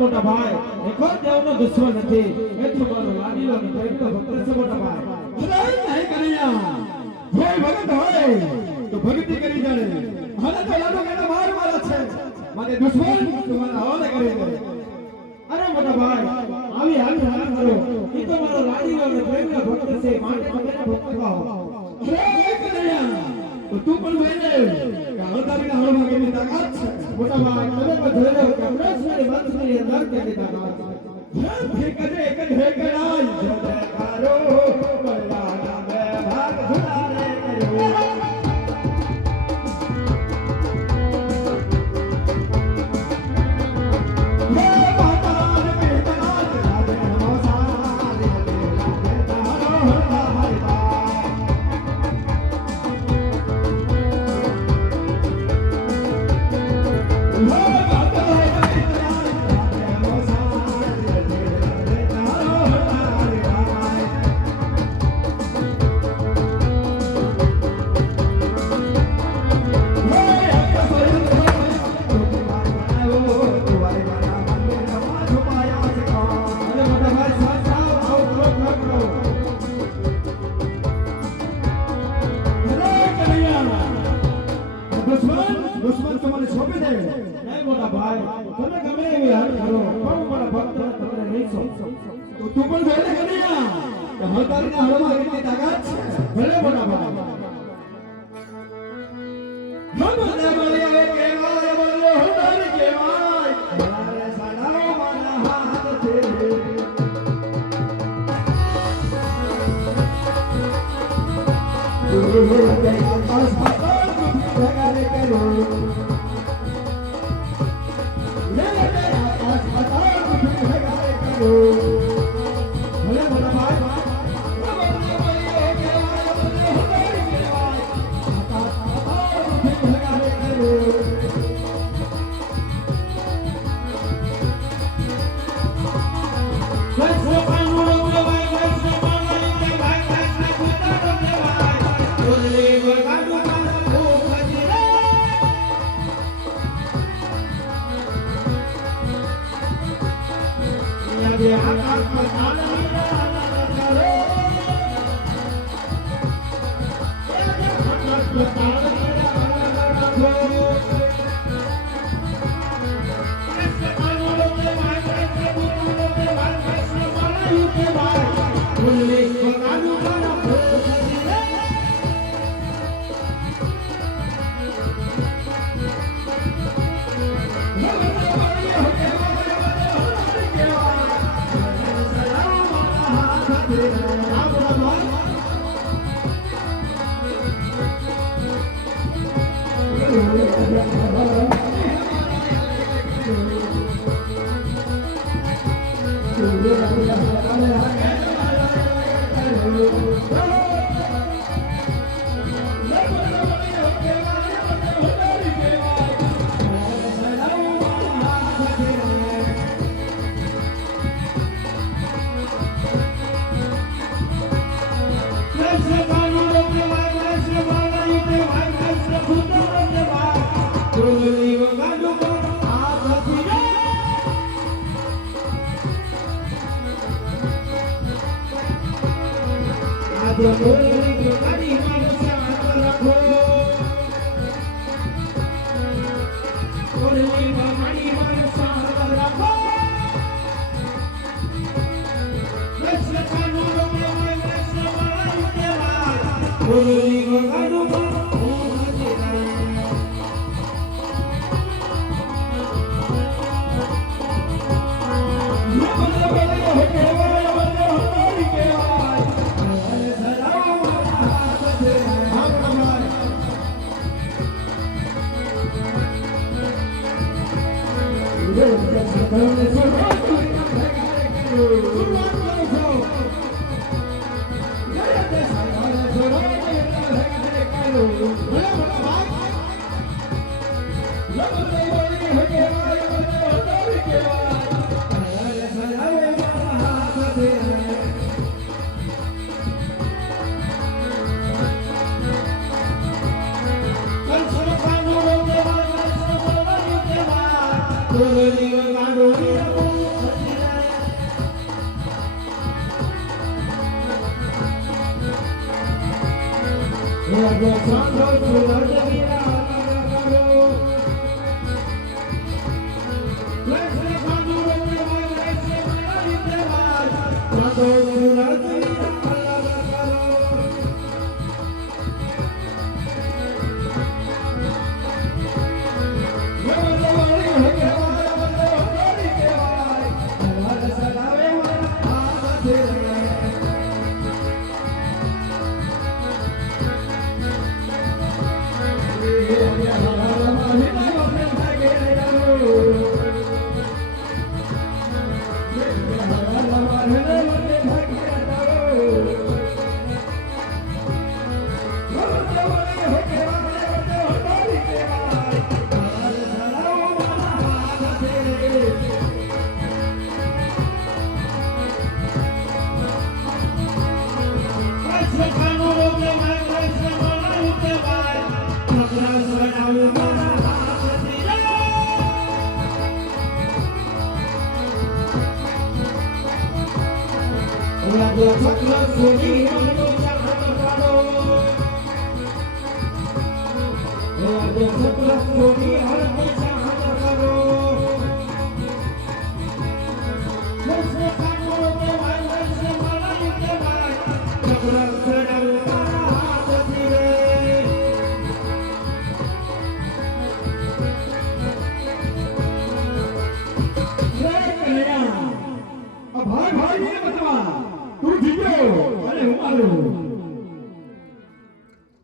મોટા ભાઈ એક જ દેવનો દુશ્મન નથી એટલું મારો લાડીલો ને પ્રેમનો ભક્ત છે મોટા ભાઈ નહીં કનૈયા કોઈ ભગત હોય તો ભક્તિ કરી જાણે મને તો લાડો કેનો માર મારા છે મને દુશ્મન તમારા હવાલે કરી દે અરે મોટા ભાઈ આવી હાલ કરો ઈ તો મારો લાડીલો ને પ્રેમનો ભક્ત છે માટે મને ભક્ત ભાવ અરે કનૈયા તો તું પણ વેલે કે હળદારીના હળમાં કેવી તાકાત છે મોટા ભાઈ તમે પણ જોઈ લો કે પ્રશ્નની વંશની અંદર કેવી તાકાત છે હે કરે એક હે કરાય જયકારો કલ્યાણ મે ભાગ સુનારે કર્યો દુશ્મન તમારે સોંપી દે નહીં મોટા ભાઈ તમે ગમે એવી હાલ કરો પણ મારા ભક્ત તમને નહીં સોંપો તો તું પણ જોઈને કનૈયા કે હળદારીના હળમાં કેટલી તાકાત છે ભલે મોટા ભાઈ મને મળ્યા કેવાય બોલો હળદાર કેવાય મારે સાડાઓ મારા હાથ છે આકાશ પાતાળ પૃથ્વી ભેગા રે કરો આકાશ પાતાળ પૃથ્વી ભેગા રે કરો ભલે મોટા ભાઈ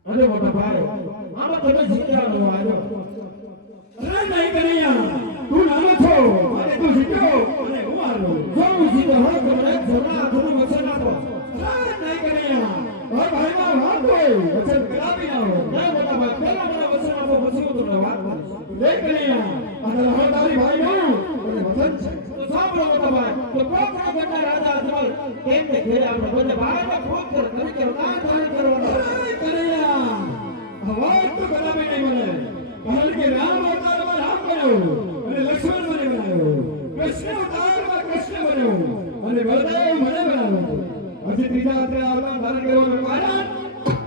અરે મોટા ભાઈ આમાં તમે શીખ્યા આવ્યો અરે નહીં કનૈયા તું નાનો છો અને તું શીખ્યો અને હું આવ્યો જો હું શીખ્યો હોય તો મને જરા થોડું વચન આપો અરે નહીં કનૈયા ઓર ભાઈમાં વાત હોય વચન કરાવી ના હોય ના મોટા ભાઈ પહેલા મને વચન આપો પછી હું તમને વાત કરીશ લે કનૈયા અને લહરદારી ભાઈનું અને વચન છે તો સાંભળો મોટા ભાઈ તો પોખરા ગઢના રાજા અજમલ તેમને ઘેરે આપણે બંને ભાઈના પોખર તરીકે દાન ધારણ કરવાનો અરે કનૈયા અવાજ તો કદાપી નહીં મને કારણ કે રામ અવતારમાં રામ બન્યો અને લક્ષ્મણ મને બનાવ્યો કૃષ્ણ અવતારમાં કૃષ્ણ બન્યો અને બળદેવ મને બનાવ્યો હજી ત્રીજા અવતારે અવતાર ધારણ કરવાનું કારણ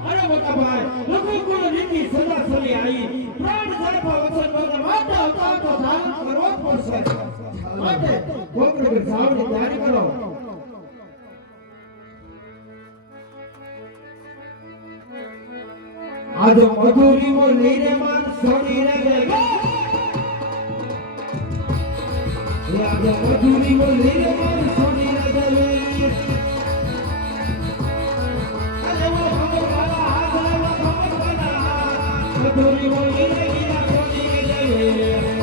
અરે મોટા ભાઈ લોકો કોઈ રીતિ સદા ચલી આવી પ્રાણ સાહેબા વચન વગર માટે અવતાર તો ધારણ કરવો જ પડશે માટે પોખર જાવની તૈયારી કરો આજો મધુરી મોર નીરે માન સોની રે ગયો આજો મધુરી મોર નીરે માન સોની રે ગયો અરે વો ભગવાના હાથલા ભગવાના મધુરી મોર નીરે ગીરા સોની રે ગયો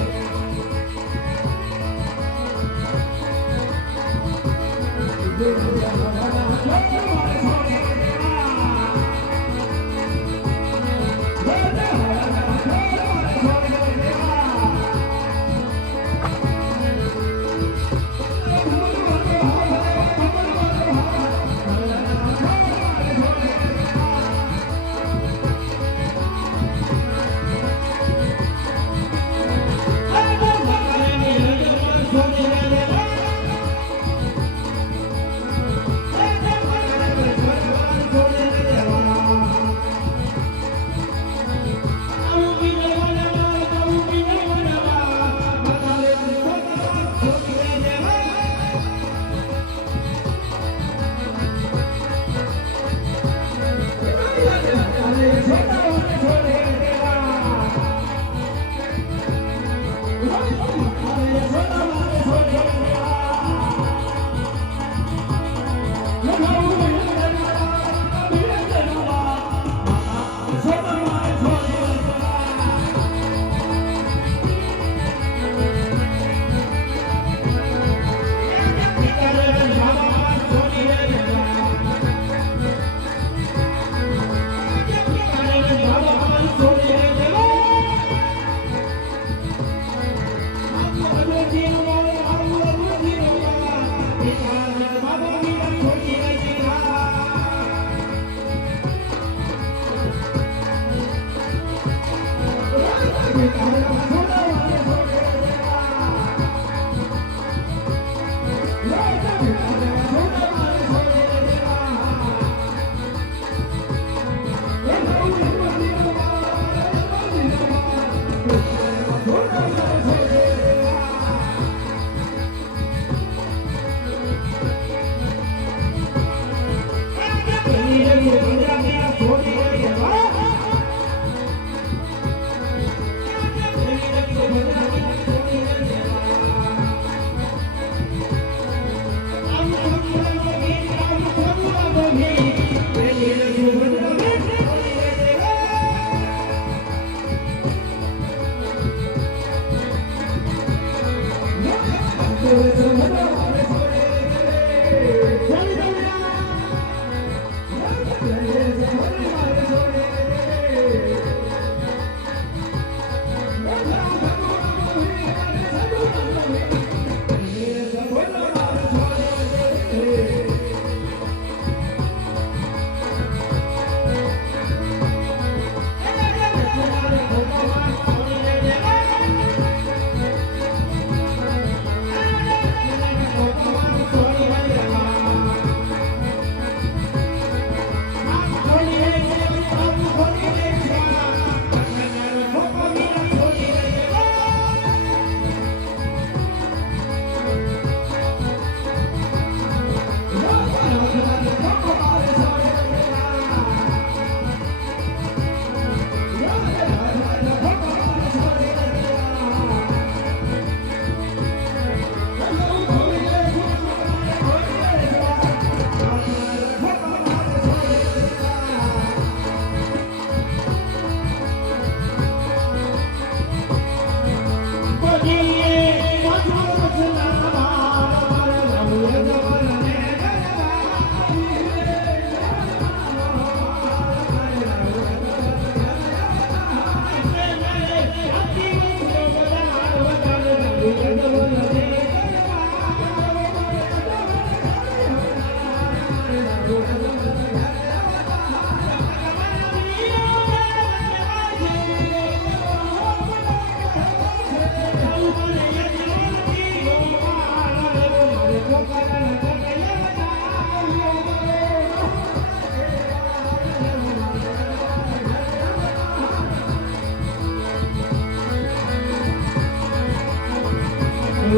Yeah.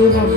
Oh,